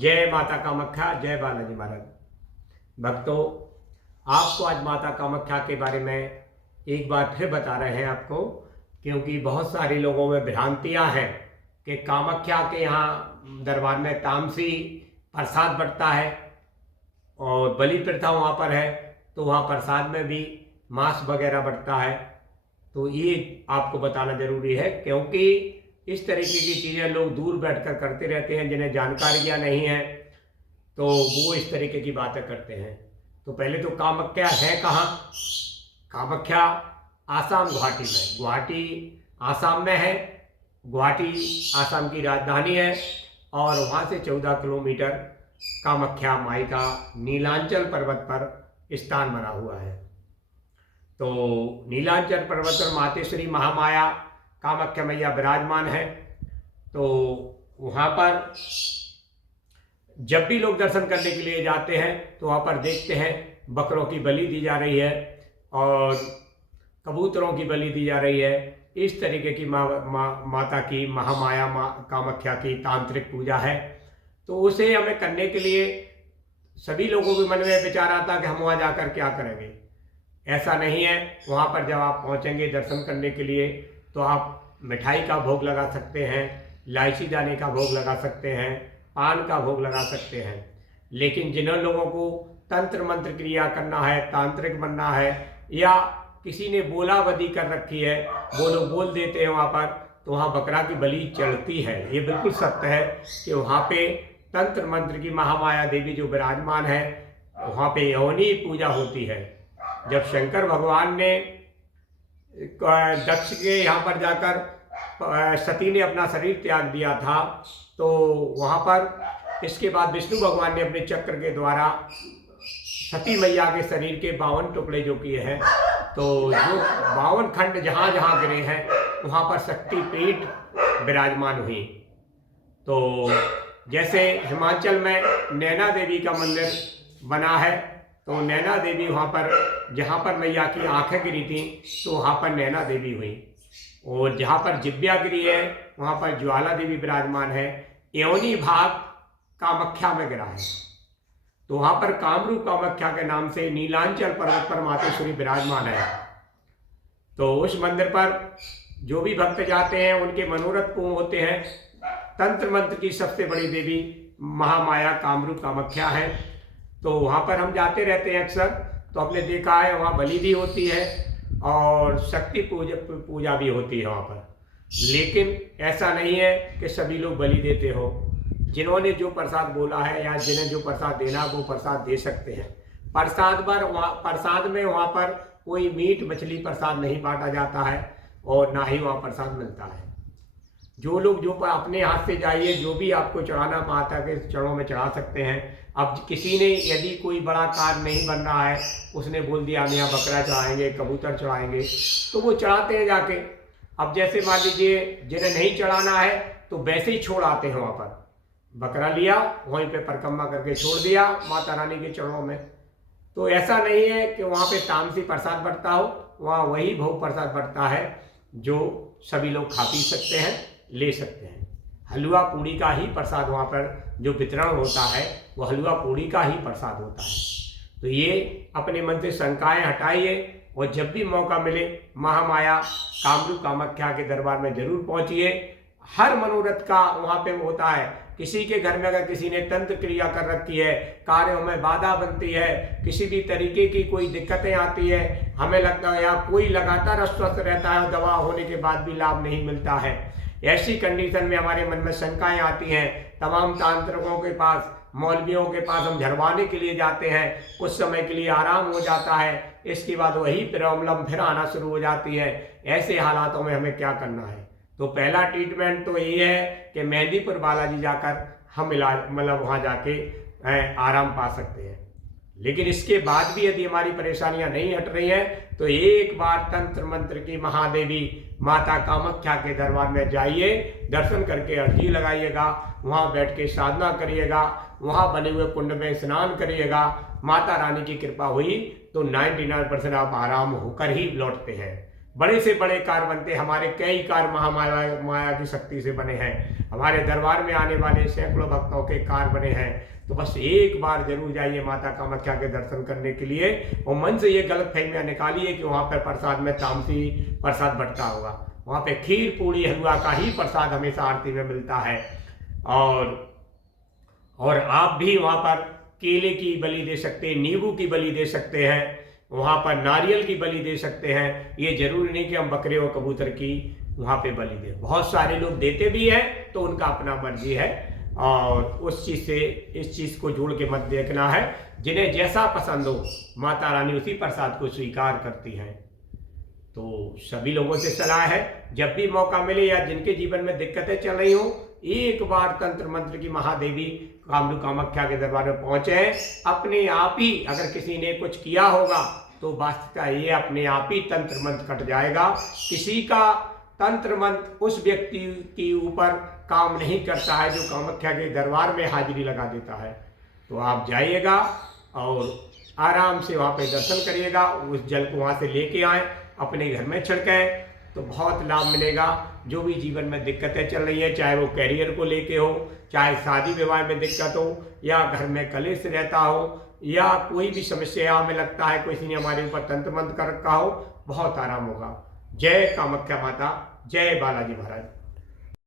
जय माता कामाख्या, जय बालाजी महाराज। भक्तों, आपको आज माता कामाख्या के बारे में एक बार फिर बता रहे हैं आपको, क्योंकि बहुत सारे लोगों में भ्रांतियां हैं कि कामाख्या के यहाँ दरबार में तामसी प्रसाद बंटता है और बलि प्रथा वहाँ पर है, तो वहाँ प्रसाद में भी मांस वगैरह बंटता है। तो ये आपको बताना जरूरी है, क्योंकि इस तरीके की चीज़ें लोग दूर बैठकर करते रहते हैं, जिन्हें जानकारियाँ नहीं है तो वो इस तरीके की बातें करते हैं। तो पहले तो कामाख्या है कहाँ? कामाख्या आसाम गुवाहाटी में, गुवाहाटी आसाम में है। गुवाहाटी आसाम की राजधानी है और वहाँ से 14 किलोमीटर कामाख्या माई का नीलांचल पर्वत पर स्थान बना हुआ है। तो नीलांचल पर्वत पर मातेश्वरी महामाया कामाख्या मैया विराजमान है। तो वहाँ पर जब भी लोग दर्शन करने के लिए जाते हैं तो वहाँ पर देखते हैं बकरों की बलि दी जा रही है और कबूतरों की बलि दी जा रही है। इस तरीके की माता की महामाया कामाख्या की तांत्रिक पूजा है। तो उसे हमें करने के लिए सभी लोगों के मन में विचार आता कि हम वहाँ जाकर क्या करेंगे। ऐसा नहीं है। वहाँ पर जब आप पहुँचेंगे दर्शन करने के लिए तो आप मिठाई का भोग लगा सकते हैं, इलायची दाने का भोग लगा सकते हैं, पान का भोग लगा सकते हैं। लेकिन जिन लोगों को तंत्र मंत्र क्रिया करना है, तांत्रिक बनना है, या किसी ने बोलावदी कर रखी है, वो लोग बोल देते हैं वहाँ पर, तो वहाँ बकरा की बलि चढ़ती है। ये बिल्कुल सत्य है कि वहाँ पे तंत्र मंत्र की महामाया देवी जो विराजमान है, वहाँ पे यौनी पूजा होती है। जब शंकर भगवान ने दक्ष के यहाँ पर जाकर सती ने अपना शरीर त्याग दिया था, तो वहाँ पर इसके बाद विष्णु भगवान ने अपने चक्र के द्वारा सती मैया के शरीर के 52 टुकड़े जो किए हैं, तो जो 52 खंड जहाँ जहाँ गिरे हैं वहाँ पर शक्तिपीठ विराजमान हुई। तो जैसे हिमाचल में नैना देवी का मंदिर बना है, तो नैना देवी वहाँ पर जहाँ पर मैया की आंखें गिरी थी तो वहाँ पर नैना देवी हुई, और जहाँ पर जिब्या गिरी है वहाँ पर ज्वाला देवी विराजमान है। योनि भाग कामाख्या में गिरा है, तो वहाँ पर कामरूप कामाख्या के नाम से नीलांचल पर्वत पर मातेश्वरी विराजमान है। तो उस मंदिर पर जो भी भक्त जाते हैं उनके मनोरथ पूर्ण होते हैं। तंत्र मंत्र की सबसे बड़ी देवी महामाया कामरूप कामाख्या है, तो वहाँ पर हम जाते रहते हैं अक्सर। तो आपने देखा है वहाँ बलि भी होती है और शक्ति पूजा भी होती है वहाँ पर। लेकिन ऐसा नहीं है कि सभी लोग बलि देते हो। जिन्होंने जो प्रसाद बोला है या जिन्हें जो प्रसाद देना वो प्रसाद दे सकते हैं। प्रसाद में वहाँ पर कोई मीट मछली प्रसाद नहीं बांटा जाता है और ना ही वहाँ प्रसाद मिलता है। जो लोग जो अपने हाथ से जाइए, जो भी आपको चढ़ाना माता के चरणों में चढ़ा सकते हैं। अब किसी ने यदि कोई बड़ा कार्य नहीं बन रहा है, उसने बोल दिया हम यहाँ बकरा चढ़ाएंगे, कबूतर चढ़ाएंगे, तो वो चढ़ाते हैं जाके। अब जैसे मान लीजिए जिन्हें नहीं चढ़ाना है तो वैसे ही छोड़ आते हैं, वहाँ पर बकरा लिया वहीं पे परिक्रमा करके छोड़ दिया माता रानी के चरणों में। तो ऐसा नहीं है कि वहाँ पे तामसी प्रसाद बंटता हो, वहाँ वही भोग प्रसाद बंटता है जो सभी लोग खा पी सकते हैं, ले सकते हैं। हलवा पूड़ी का ही प्रसाद वहाँ पर जो वितरण होता है वो हलवा पूड़ी का ही प्रसाद होता है। तो ये अपने मन से शंकाएं हटाइए और जब भी मौका मिले महामाया कामरूप कामाख्या के दरबार में जरूर पहुँचिए। हर मनोरथ का वहाँ पे होता है। किसी के घर में अगर किसी ने तंत्र क्रिया कर रखी है, कार्यों में बाधा बनती है, किसी भी तरीके की कोई दिक्कतें आती है, हमें लगता है या कोई लगातार अस्वस्थ रहता है, दवा होने के बाद भी लाभ नहीं मिलता है, ऐसी कंडीशन में हमारे मन में शंकाएं आती हैं। तमाम तांत्रिकों के पास, मौलवियों के पास हम झरवाने के लिए जाते हैं, कुछ समय के लिए आराम हो जाता है, इसके बाद वही प्रॉब्लम फिर आना शुरू हो जाती है। ऐसे हालातों में हमें क्या करना है? तो पहला ट्रीटमेंट तो ये है कि मेहंदीपुर बालाजी जाकर हम इलाज मतलब वहाँ जाके आराम पा सकते हैं। लेकिन इसके बाद भी यदि हमारी परेशानियां नहीं हट रही हैं तो एक बार तंत्र मंत्र की महादेवी माता कामाख्या के दरबार में जाइए, दर्शन करके अर्जी लगाइएगा, वहाँ बैठ के साधना करिएगा, वहाँ बने हुए कुंड में स्नान करिएगा। माता रानी की कृपा हुई तो 99% आप आराम होकर ही लौटते हैं। बड़े से बड़े कार बनते, हमारे कई कार महामाया माया की शक्ति से बने हैं। हमारे दरबार में आने वाले सैकड़ों भक्तों के कार बने हैं। तो बस एक बार जरूर जाइए माता कामाख्या के दर्शन करने के लिए, और मन से ये गलत फहमियाँ निकालिए कि वहाँ पर प्रसाद में तामसी प्रसाद बंटता होगा। वहाँ पे खीर पूड़ी हलवा का ही प्रसाद हमेशा आरती में मिलता है। और आप भी वहाँ पर केले की बलि दे सकते हैं, नींबू की बलि दे सकते हैं, वहाँ पर नारियल की बलि दे सकते हैं। ये जरूरी नहीं कि हम बकरे और कबूतर की वहाँ पे बलि दें। बहुत सारे लोग देते भी हैं, तो उनका अपना मर्जी है, और उस चीज़ से इस चीज़ को जोड़ के मत देखना है। जिन्हें जैसा पसंद हो, माता रानी उसी प्रसाद को स्वीकार करती हैं। तो सभी लोगों से सलाह है, जब भी मौका मिले या जिनके जीवन में दिक्कतें चल रही हो, एक बार तंत्र मंत्र की महादेवी कामरूप कामाख्या के दरबार में पहुंचे। अपने आप ही अगर किसी ने कुछ किया होगा तो वास्तविकता ये अपने आप ही तंत्र मंत्र कट जाएगा। किसी का तंत्र मंत्र उस व्यक्ति के ऊपर काम नहीं करता है जो कामाख्या के दरबार में हाजिरी लगा देता है। तो आप जाइएगा और आराम से वहाँ पे दर्शन करिएगा, उस जल को वहाँ से लेके आए, अपने घर में छिड़कें, तो बहुत लाभ मिलेगा। जो भी जीवन में दिक्कतें चल रही हैं, चाहे वो कैरियर को लेके हो, चाहे शादी विवाह में दिक्कत हो, या घर में कलेश रहता हो, या कोई भी समस्या हमें लगता है किसी ने हमारे ऊपर तंत्र मंत्र कर रखा हो, बहुत आराम होगा। जय कामाख्या माता, जय बालाजी महाराज।